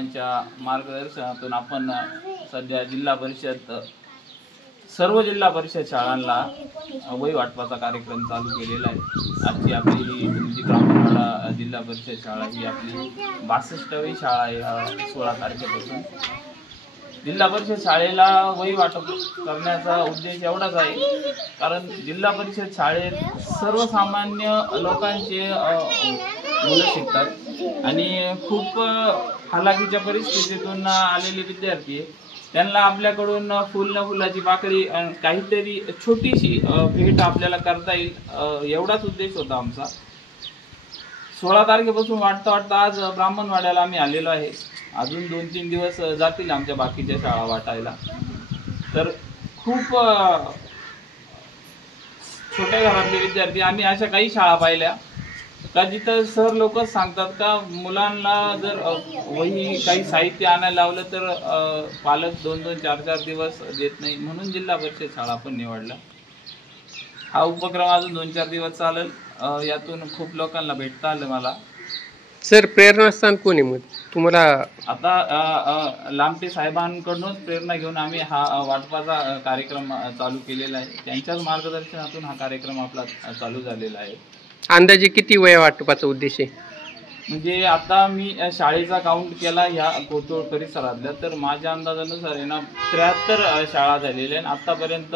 साहेबांच्या मार्गदर्शनातून आपण सध्या जिल्हा परिषद सर्व जिल्हा परिषद शाळांना वही वाटपाचा कार्यक्रम चालू केलेला आहे। आजची आपली ही तुमची ब्राह्मणवाडा जिल्हा परिषद शाळा ही आपली 62वी शाळा आहे। 16 तारखेपासून जिल्हा परिषद शाळेला वही वाटप करण्याचा उद्देश एवढाच आहे, कारण जिल्हा परिषद शाळेत सर्वसामान्य लोकांचे मुलं शिकतात आणि खूप हालाकीच्या परिस्थितीतून आलेले विद्यार्थी त्यांना आपल्याकडून फुलाची पाकळी काहीतरी छोटीशी भेट आपल्याला करता येईल एवढाच उद्देश होता आमचा। 16 तारखेपासून वाटता आज ब्राह्मणवाड्याला आम्ही आलेलो आहे। अजून 2-3 दिवस जातील आमच्या बाकीच्या शाळा वाटायला। तर खूप छोट्या घरातले विद्यार्थी आम्ही अशा काही शाळा पाहिल्या का जिथं सर लोक सांगतात का मुलांना जर वही काही साहित्य आणायला लावलं तर पालक 2-2, 4-4 दिवस देत नाही, म्हणून जिल्हा परिषद शाळा पण निवडला। हा उपक्रम अजून 2-4 दिवस चालेल। यातून खूप लोकांना भेटता आलं मला। सर प्रेरणास्थान कोणी मग तुम्हाला? आता लांबटे साहेबांकडूनच प्रेरणा घेऊन आम्ही हा वाटपाचा कार्यक्रम चालू केलेला आहे। त्यांच्याच मार्गदर्शनातून हा कार्यक्रम आपला चालू झालेला आहे। अंदाजे किती वया वाटपाचा उद्देश आहे? म्हणजे आता मी शाळेचा काउंट केला ह्या कोथरूड परिसरातल्या, तर माझ्या अंदाजानुसार आहे ना 73 शाळा झालेल्या आहेत आतापर्यंत।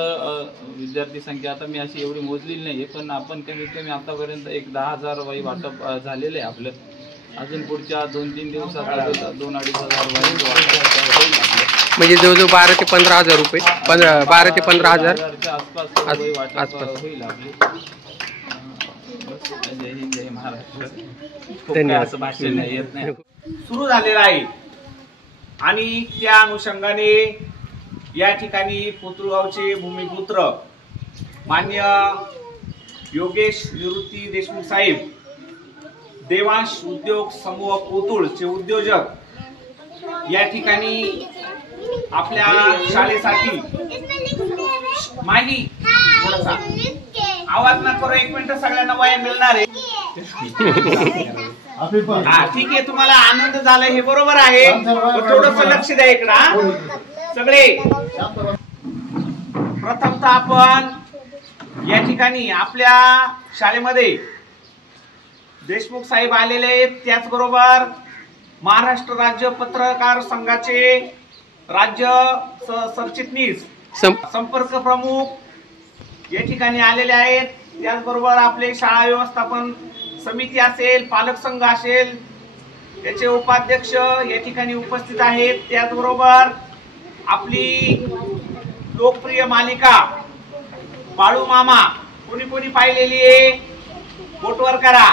विद्यार्थी संख्या आता मी अशी एवढी मोजलेली नाहीये, पण आपण कमीत कमी आतापर्यंत एक 10,000 वही वाटप झालेले आहे आपलं। अजून पुढच्या 2-3 दिवसात 2-2.5 हजार वही वाटप म्हणजे जवळजवळ 12 ते 15 हजार रुपये, 12 ते 15 हजार आसपास वही वाटप होईल आपली। जय हिंद, जय महाराष्ट्र। भाषण येत नाही सुरू झालेला आहे आणि त्या अनुषंगाने या ठिकाणी कोथरूडगावचे भूमिपुत्र मान्य योगेश निवृत्ती देशमुख साहेब, देवांश उद्योग समूह कोथरूडचे उद्योजक या ठिकाणी आपल्या शाळेसाठी माही थोडासा आवाज ना करो, 1 मिनिट सगळ्यांना वया मिळणार आहे। हा ठीक आहे, तुम्हाला आनंद झाला हे बरोबर आहे, थोडस लक्ष द्या इकडं सगळे। प्रथमतः आपण या ठिकाणी आपल्या शाळेमध्ये देशमुख साहेब आलेले आहेत, त्याचबरोबर महाराष्ट्र राज्य पत्रकार संघाचे राज्य सरचिटणीस संपर्क प्रमुख या ठिकाणी आलेले आहेत। त्याचबरोबर आपले शाळा व्यवस्थापन समिती असेल, पालक संघ असेल, त्याचे उपाध्यक्ष या ठिकाणी उपस्थित आहेत। त्याचबरोबर आपली लोकप्रिय मालिका बाळू मामा कोणी कोणी पाहिलेली आहे बोटवर करा।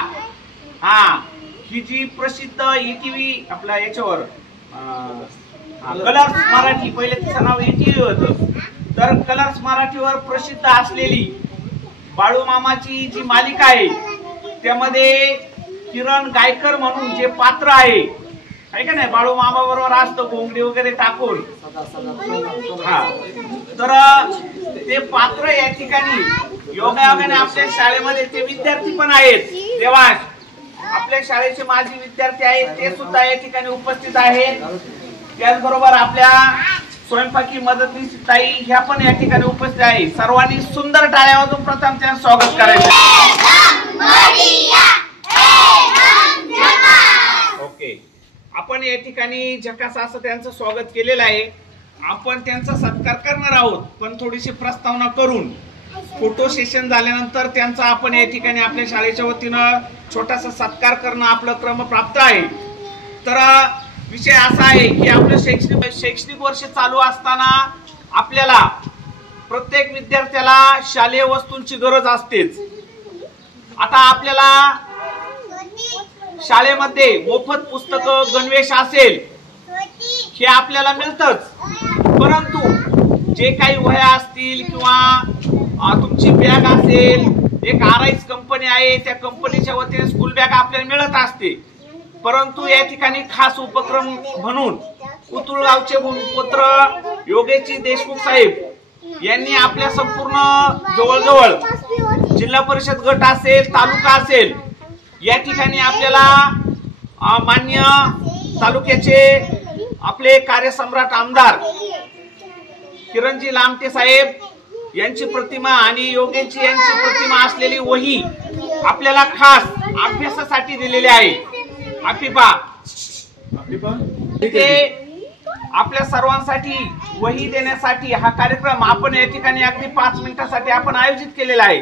हा, ही जी प्रसिद्ध ETV आपला याच्यावर कलर्स मराठी, पहिले तिचं नाव ETV होतं, तर कलर्स मराठीवर प्रसिद्ध असलेली बाळू मामाची जी मालिका आहे त्यामध्ये किरण गायकर म्हणून जे पात्र आहे का नाही, बाळू मामा बरोबर असतं घोंगडी वगैरे टाकून, हा, तर ते पात्र या ठिकाणी योगायोगाने आपल्या शाळेमध्ये ते विद्यार्थी पण आहेत। देवांश आपल्या शाळेचे माजी विद्यार्थी आहेत, ते सुद्धा या ठिकाणी उपस्थित आहेत। त्याचबरोबर आपल्या स्वयंपाकी मदतनीस ताई ह्या पण या ठिकाणी उपस्थित आहे। सर्वांनी सुंदर टाळ्या वाजवून प्रथम त्यांचं स्वागत करायचं। ओके, आपण या ठिकाणी झकास असं त्यांचं स्वागत केलेलं आहे। आपण त्यांचा सत्कार करणार आहोत, पण थोडीशी प्रस्तावना करून फोटो सेशन झाल्यानंतर त्यांचा आपण या ठिकाणी आपल्या शाळेच्या वतीनं छोटासा सत्कार करणं आपलं क्रमप्राप्त आहे। तर विषय असा आहे की आपलं शैक्षणिक वर्ष चालू असताना आपल्याला प्रत्येक विद्यार्थ्याला शालेय वस्तूंची गरज असतेच। आता आपल्याला शाळेमध्ये मोफत पुस्तकं, गणवेश असेल हे आपल्याला मिळतच, परंतु जे काही वह्या असतील किंवा तुमची बॅग असेल, एक आरआयस कंपनी आहे, त्या कंपनीच्या वतीने स्कूल बॅग आपल्याला मिळत असते। परंतु या ठिकाणी खास उपक्रम म्हणून कोथरूडगावचे भूमिपुत्र योगेश देशमुख साहेब यांनी आपल्या संपूर्ण जवळजवळ जिल्हा परिषद गट असेल, तालुका असेल, या ठिकाणी आपल्याला मान्य तालुक्याचे आपले कार्यसम्राट आमदार किरणजी लामटे साहेब यांची प्रतिमा आणि योगेशजी यांची प्रतिमा असलेली वही आपल्याला खास अभ्यासासाठी दिलेली आहे. आपिपा ते आपल्या सर्वांसाठी वही देण्यासाठी हा कार्यक्रम आपण या ठिकाणी अगदी 5 मिनिटांसाठी आपण आयोजित केलेला आहे.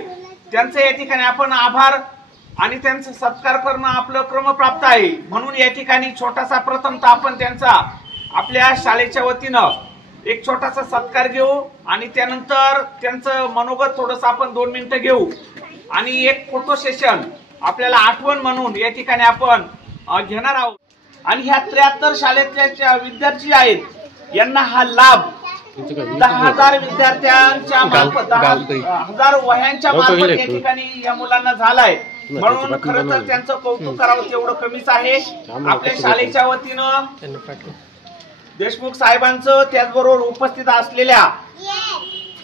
त्यांचे या ठिकाणी आपण आभार आणि त्यांचा सत्कार करणं आपलं क्रमप्राप्त आहे. म्हणून या ठिकाणी छोटासा प्रथमतः आपण त्यांचा आपल्या शाळेच्या वतीनं एक छोटासा सत्कार घेऊ आणि त्यानंतर त्यांचं मनोगत थोडंसं आपण 2 मिनिटं घेऊ आणि एक फोटो सेशन आपल्याला आठवण म्हणून या ठिकाणी आपण घेणार आहोत. आणि ह्या 73 शाळेतल्या विद्यार्थी आहेत यांना हा लाभ 10,000 विद्यार्थ्यांच्या मार्फत 10,000 वह्यांच्या मार्फत या ठिकाणी या मुलांना झालाय. म्हणून खरं तर त्यांचं कौतुक करावं तेवढं कमीच आहे. आपल्या शाळेच्या वतीनं देशमुख साहेबांचं त्याचबरोबर उपस्थित असलेल्या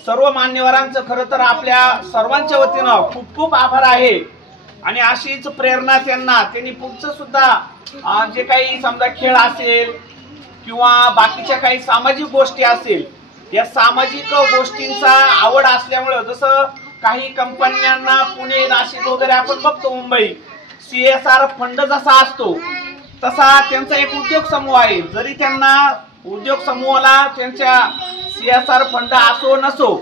सर्व मान्यवरांचं खरं तर आपल्या सर्वांच्या वतीनं खूप खूप आभार आहे. आणि अशीच प्रेरणा त्यांनी पुढचं सुद्धा जे काही समजा खेळ असेल किंवा बाकीच्या काही सामाजिक गोष्टी असेल या सामाजिक गोष्टींचा आवड असल्यामुळे जसं काही कंपन्यांना पुणे नाशिक वगैरे आपण बघतो मुंबई CSR फंड जसा असतो तसा त्यांचा एक उद्योग समूह आहे. जरी त्यांना उद्योग समूहाला त्यांच्या CSR फंड असो नसो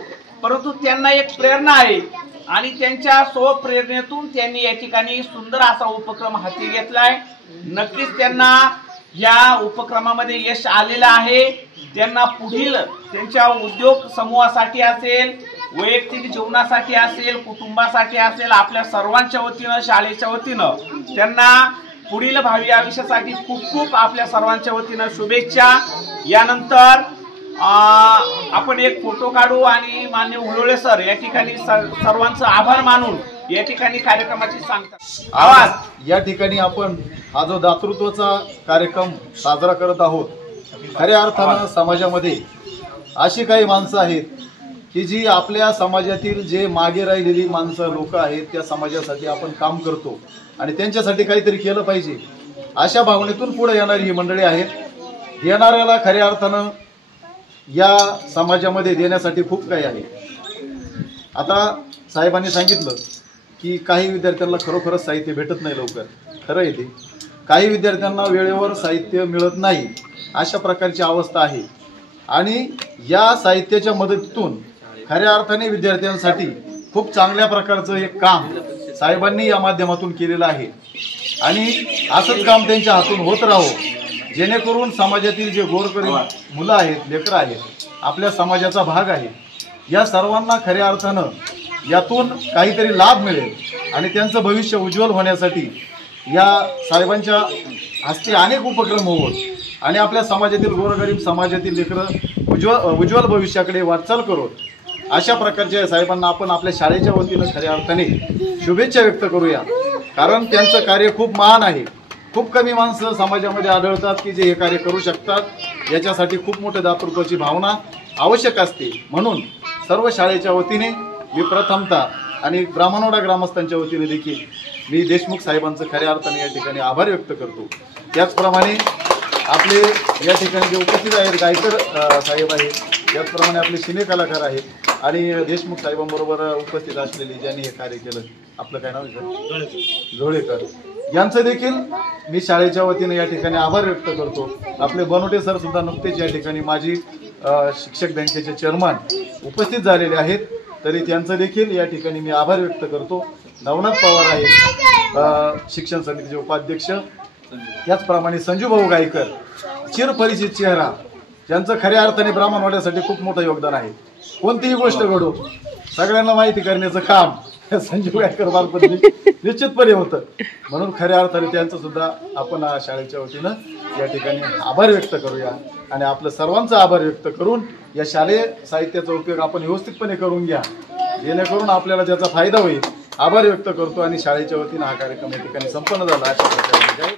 परंतु त्यांना एक प्रेरणा आहे आणि त्यांच्या स्वप्रेरणेतून त्यांनी या ठिकाणी सुंदर असा उपक्रम हाती घेतलाय. नक्कीच त्यांना या उपक्रमामध्ये यश आलेलं आहे. त्यांना पुढील त्यांच्या उद्योग समूहासाठी असेल वैयक्तिक जीवनासाठी असेल कुटुंबासाठी असेल आपल्या सर्वांच्या वतीनं शाळेच्या वतीनं त्यांना पुढील भावी आयुष्यासाठी खूप खूप आपल्या सर्वांच्या वतीनं शुभेच्छा. यानंतर आपण एक फोटो काढू आणि मान्य उलोळे सर या ठिकाणी सर्वांचं आभार मानून या ठिकाणी कार्यक्रमाची सांगता. आवाज या ठिकाणी आपण हा जो दातृत्वाचा कार्यक्रम साजरा करत आहोत खऱ्या अर्थानं समाजामध्ये अशी काही माणसं आहेत की जी आपल्या समाजातील जे मागे राहिलेली माणसं लोक आहेत त्या समाजासाठी आपण काम करतो आणि त्यांच्यासाठी काहीतरी केलं पाहिजे अशा भावनेतून पुढे येणारी ही मंडळी आहेत. येणाऱ्याला खऱ्या अर्थानं या समाजामध्ये देण्यासाठी खूप काही आहे. आता साहेबांनी सांगितलं की काही विद्यार्थ्यांना खरोखरच साहित्य भेटत नाही लवकर. खरं आहे ते. काही विद्यार्थ्यांना वेळेवर साहित्य मिळत नाही अशा प्रकारची अवस्था आहे आणि या साहित्याच्या मदतीतून खऱ्या अर्थाने विद्यार्थ्यांसाठी खूप चांगल्या प्रकारचं एक काम साहेबांनी या माध्यमातून केलेलं आहे आणि असंच काम त्यांच्या हातून होत राहो जेणेकरून समाजातील जे गोरगरीब मुलं आहेत लेकरं आहेत आपल्या समाजाचा भाग आहे या सर्वांना खऱ्या अर्थानं यातून काहीतरी लाभ मिळेल आणि त्यांचं भविष्य उज्ज्वल होण्यासाठी या साहेबांच्या हस्ते अनेक उपक्रम होत आणि आपल्या समाजातील गोरगरीब समाजातील लेकरं उज्ज्वल भविष्याकडे वाटचाल करोत अशा प्रकारच्या साहेबांना आपण आपल्या शाळेच्या वतीनं खऱ्या अर्थाने शुभेच्छा व्यक्त करूया. कारण त्यांचं कार्य खूप महान आहे. खूप कमी माणसं समाजामध्ये आढळतात की जे हे कार्य करू शकतात. याच्यासाठी खूप मोठ्या दातृत्वाची भावना आवश्यक असते. म्हणून सर्व शाळेच्या वतीने मी प्रथमतः आणि ब्राह्मणवाडा ग्रामस्थांच्या वतीने देखील मी देशमुख साहेबांचं खऱ्या अर्थाने या ठिकाणी आभार व्यक्त करतो. त्याचप्रमाणे आपले या ठिकाणी जे उपस्थित आहेत गायकर साहेब आहेत त्याचप्रमाणे आपले सिने कलाकार आहेत आणि देशमुख साहेबांबरोबर उपस्थित असलेले ज्यांनी हे कार्य केलं आपलं काय नाव आहे जोळेकर यांचं देखील मी शाळेच्या वतीने या ठिकाणी आभार व्यक्त करतो. आपले बनवटे सर सुद्धा नुकतेच या ठिकाणी माजी शिक्षक बँकेचे चेअरमन उपस्थित झालेले आहेत तरी त्यांचं देखील या ठिकाणी मी आभार व्यक्त करतो. नवनाथ पवार आहेत शिक्षण समितीचे उपाध्यक्ष त्याचप्रमाणे संजूभाऊ गायकर चिरपरिचित चेहरा ज्यांचं खऱ्या अर्थाने ब्राह्मणवाड्यासाठी खूप मोठं योगदान आहे. कोणतीही गोष्ट घडो सगळ्यांना माहिती करण्याचं काम संजीव गायकर मार्फत निश्चितपणे होतं. म्हणून खऱ्या अर्थाने त्यांचं सुद्धा आपण शाळेच्या वतीनं या ठिकाणी आभार व्यक्त करूया आणि आपलं सर्वांचा आभार व्यक्त करून या शालेय साहित्याचा उपयोग आपण व्यवस्थितपणे करून घ्या जेणेकरून आपल्याला त्याचा फायदा होईल. आभार व्यक्त करतो आणि शाळेच्या वतीनं हा कार्यक्रम या ठिकाणी संपन्न झाला अशा प्रकारे.